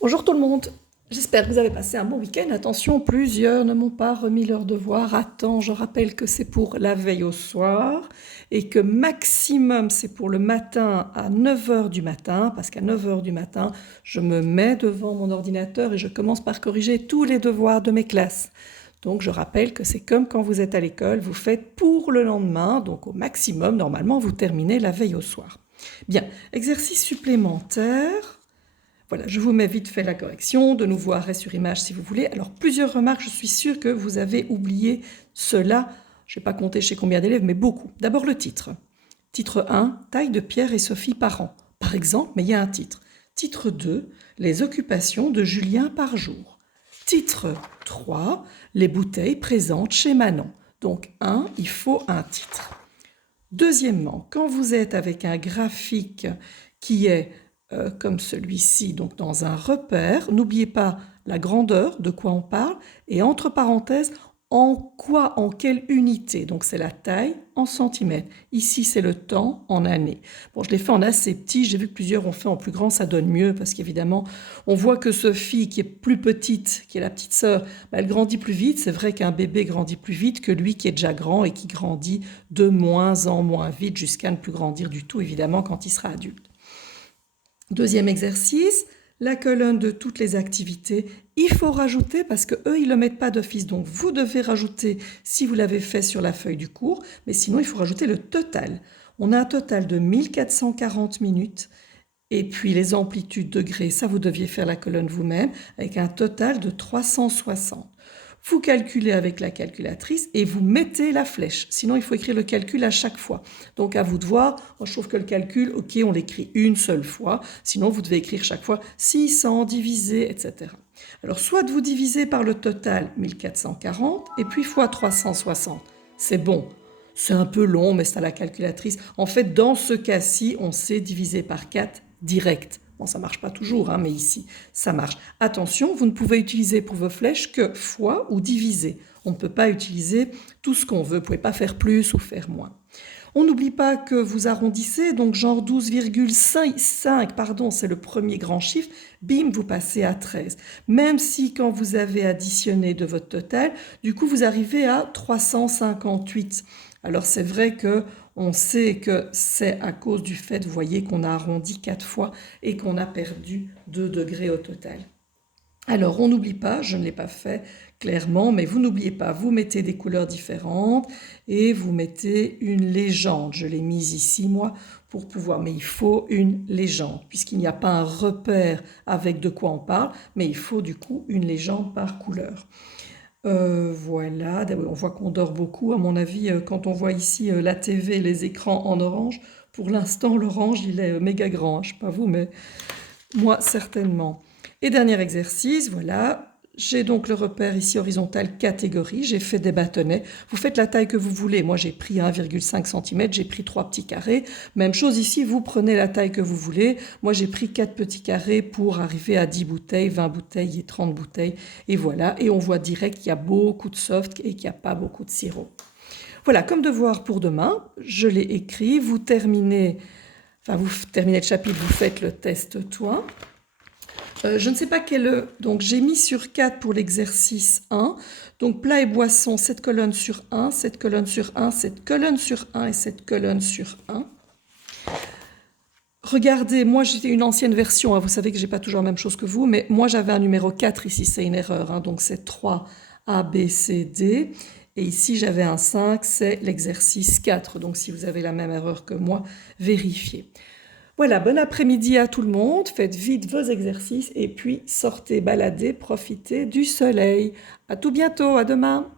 Bonjour tout le monde, j'espère que vous avez passé un bon week-end. Attention, plusieurs ne m'ont pas remis leurs devoirs à temps. Je rappelle que c'est pour la veille au soir et que maximum c'est pour le matin à 9 heures du matin, parce qu'à 9 heures du matin, je me mets devant mon ordinateur et je commence par corriger tous les devoirs de mes classes. Donc je rappelle que c'est comme quand vous êtes à l'école, vous faites pour le lendemain, donc au maximum, normalement, vous terminez la veille au soir. Bien, exercice supplémentaire. Voilà, je vous mets vite fait la correction, de nouveau arrêt sur image si vous voulez. Alors, plusieurs remarques, je suis sûre que vous avez oublié cela. Je n'ai pas compté chez combien d'élèves, mais beaucoup. D'abord le titre. Titre 1, taille de Pierre et Sophie par an. Par exemple, mais il y a un titre. Titre 2, les occupations de Julien par jour. Titre 3, les bouteilles présentes chez Manon. Donc, il faut un titre. Deuxièmement, quand vous êtes avec un graphique qui est comme celui-ci, donc dans un repère, n'oubliez pas la grandeur, de quoi on parle, et entre parenthèses, en quoi, en quelle unité. Donc c'est la taille en centimètres. Ici, c'est le temps en années. Bon, je l'ai fait en assez petit, j'ai vu que plusieurs ont fait en plus grand, ça donne mieux, parce qu'évidemment, on voit que Sophie, qui est plus petite, qui est la petite sœur, elle grandit plus vite. C'est vrai qu'un bébé grandit plus vite que lui qui est déjà grand et qui grandit de moins en moins vite jusqu'à ne plus grandir du tout, évidemment, quand il sera adulte. Deuxième exercice, la colonne de toutes les activités. Il faut rajouter, parce qu'eux, ils ne le mettent pas d'office, donc vous devez rajouter si vous l'avez fait sur la feuille du cours, mais sinon il faut rajouter le total. On a un total de 1440 minutes, et puis les amplitudes degrés, ça vous deviez faire la colonne vous-même, avec un total de 360. Vous calculez avec la calculatrice et vous mettez la flèche. Sinon, il faut écrire le calcul à chaque fois. Donc, à vous de voir. Moi, je trouve que le calcul, ok, on l'écrit une seule fois. Sinon, vous devez écrire chaque fois 600 divisé, etc. Alors, soit vous divisez par le total 1440 et puis fois 360. C'est bon. C'est un peu long, mais c'est à la calculatrice. En fait, dans ce cas-ci, on sait diviser par 4 direct. Bon, ça ne marche pas toujours, mais ici, ça marche. Attention, vous ne pouvez utiliser pour vos flèches que fois ou diviser. On ne peut pas utiliser tout ce qu'on veut. Vous ne pouvez pas faire plus ou faire moins. On n'oublie pas que vous arrondissez, donc genre 12,5, pardon, c'est le premier grand chiffre, bim, vous passez à 13. Même si quand vous avez additionné de votre total, du coup, vous arrivez à 358. Alors c'est vrai que on sait que c'est à cause du fait, vous voyez, qu'on a arrondi 4 fois et qu'on a perdu 2 degrés au total. Alors, on n'oublie pas, je ne l'ai pas fait clairement, mais vous n'oubliez pas, vous mettez des couleurs différentes et vous mettez une légende. Je l'ai mise ici, moi, pour pouvoir, mais il faut une légende, puisqu'il n'y a pas un repère avec de quoi on parle, mais il faut du coup une légende par couleur. Voilà, on voit qu'on dort beaucoup. À mon avis, quand on voit ici la TV, les écrans en orange, pour l'instant, l'orange, il est méga grand. Je ne sais pas vous, mais moi, certainement. Et dernier exercice, voilà. J'ai donc le repère ici horizontal catégorie. J'ai fait des bâtonnets. Vous faites la taille que vous voulez. Moi, j'ai pris 1,5 cm. J'ai pris 3 petits carrés. Même chose ici, vous prenez la taille que vous voulez. Moi, j'ai pris 4 petits carrés pour arriver à 10 bouteilles, 20 bouteilles et 30 bouteilles. Et voilà. Et on voit direct qu'il y a beaucoup de soft et qu'il n'y a pas beaucoup de sirop. Voilà, comme devoir pour demain, je l'ai écrit. Vous terminez le chapitre, vous faites le test toi. Je ne sais pas donc j'ai mis sur 4 pour l'exercice 1. Donc plat et boisson, cette colonne sur 1, cette colonne sur 1, cette colonne sur 1 et cette colonne sur 1. Regardez, moi j'ai une ancienne version, vous savez que je n'ai pas toujours la même chose que vous, mais moi j'avais un numéro 4 ici, c'est une erreur, donc c'est 3 A, B, C, D. Et ici j'avais un 5, c'est l'exercice 4. Donc si vous avez la même erreur que moi, vérifiez. Voilà, bon après-midi à tout le monde, faites vite vos exercices et puis sortez balader, profitez du soleil. À tout bientôt, à demain.